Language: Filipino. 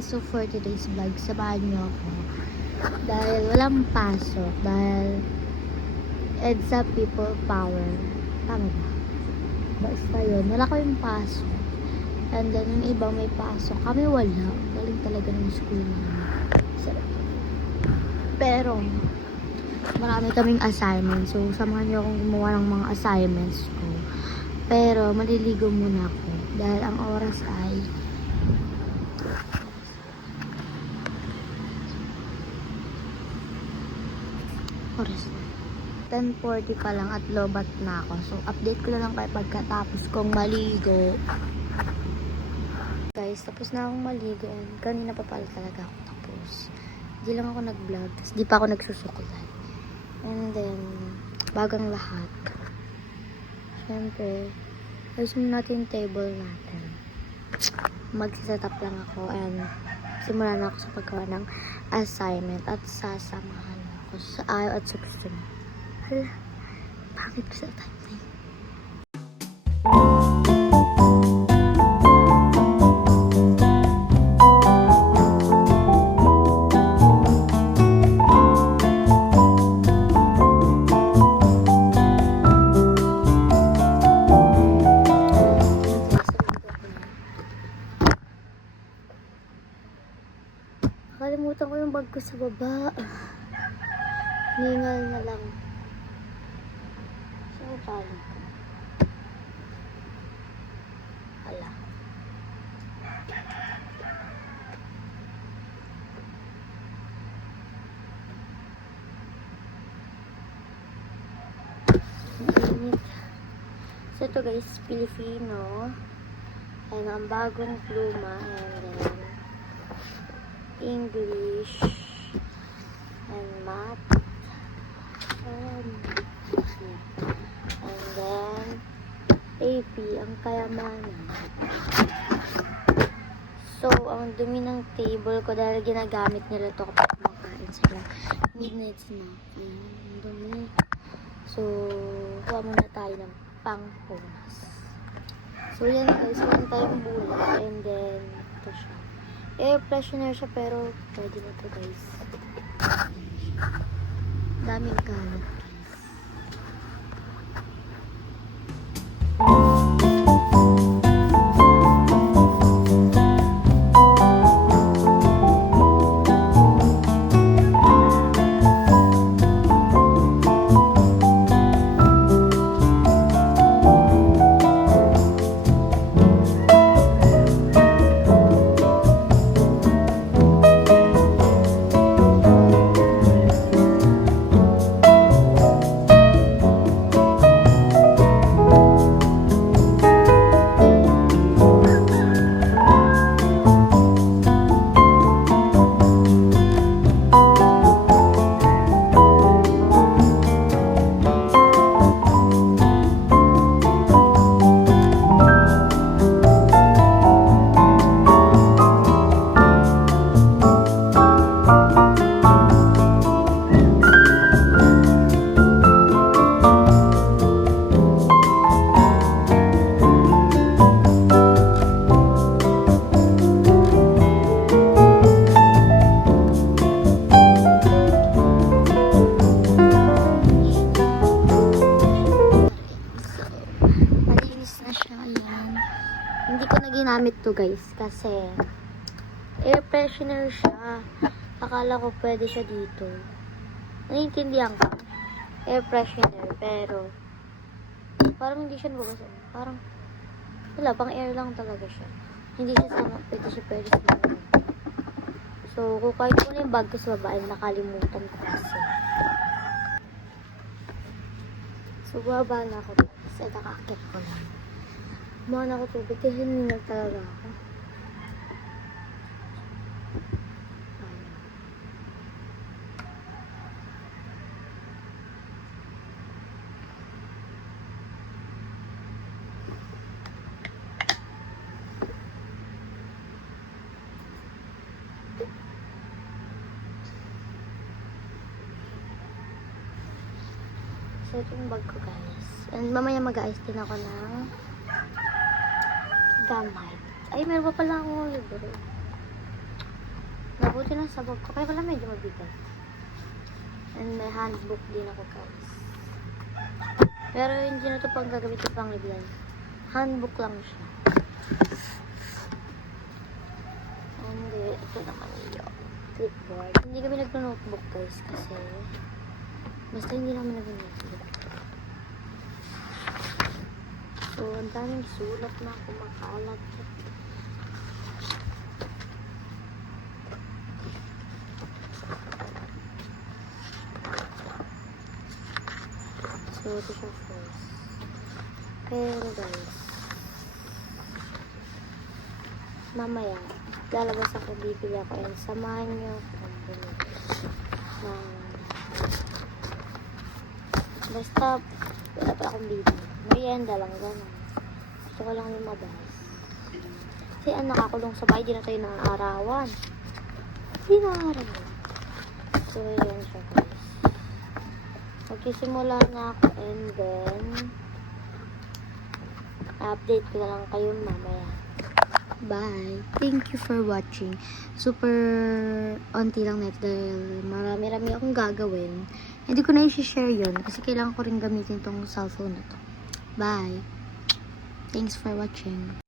guys, so for today's vlog, samahan niyo ako. Dahil walang pasok, dahil EDSA people power. Tama ba? Basta yun, wala kaming pasok. And then yung iba may pasok, kami wala. Galing talaga ng school namin. Pero, marami kaming assignments. So, samahan niyo akong gumawa ng mga assignments ko. Pero, maliligo muna ako. Dahil ang oras ay oras 10:40 pa lang at lobat na ako. So, update ko na lang kayo pagkatapos kong maligo. Guys, tapos na akong maligo. And kanina pa pala talaga ako tapos. Di lang ako nag-vlog. Tapos di pa ako nagsusukulan. And then, bagang lahat. Siyempre, ayos muna natin yung table natin. Mag-setup lang ako and simulan na ako sa paggawa ng assignment at sasamahan ako sa ayaw at sa gusto niya. Hala, pangit ko sa time na yun. Nakalimutan ko yung bag ko sa baba. Ningal na lang. Saan pala ko? Hala. Init. So ito guys, Filipino. And ang bagong pluma. And then English and math and then AP ang kayamanan. So ang dumi ng table ko dahil ginagamit nila ito kapag kumakain sila. Midnight snack. Ayan, ang dumi. So kuha muna tayo ng pangpunas. So yan guys, meron tayong bulak and then ito siya. Air freshener siya pero pwede na to guys. Daming kalat guys. Ginamit to guys kasi air freshener siya. Akala ko pwede siya dito. Naiintindihan ko. Air freshener pero parang hindi siya nababasa. Parang wala, pang air lang talaga siya. Hindi siya sama, pwede sa baba. So kukain ko na yung bag ko sa baba ay nakalimutan ko kasi. So baba na ako kasi nakakit ko lang. Kumain ako tubig kasi hininag talaga ako. So ito yung bag ko guys. And mamaya mag-ayos din ako ng gamay. Ay, meron pa pala akong libro. Nabuti lang sa bag ko. Kaya pala medyo mabigat. And may handbook din ako, guys. Pero hindi na ito pang gagamitin pang libyan. Handbook lang siya. And ito naman yung clipboard. Hindi kami nagno-notebook, guys, kasi basta hindi naman nagno-notebook. So, ang daming sulat na kumakalat. So, ito siya first. Pero guys, mamaya, lalabas ako, bibili ako and samahan nyo kung bumili ng basta, wala pa akong bibili. Merienda lang, gano'n. Gusto ko lang lumabas. Kasi ang nakakulong sa bahay, di na tayo naaarawan. Di naaarawan. So, yan siya guys. Magsisimula na ako and then update ko na lang kayo mamaya. Bye! Thank you for watching. Super onti lang net dahil marami-rami akong gagawin. Hindi ko na i-share yun kasi kailangan ko rin gamitin tong cellphone na to. Bye! Thanks for watching.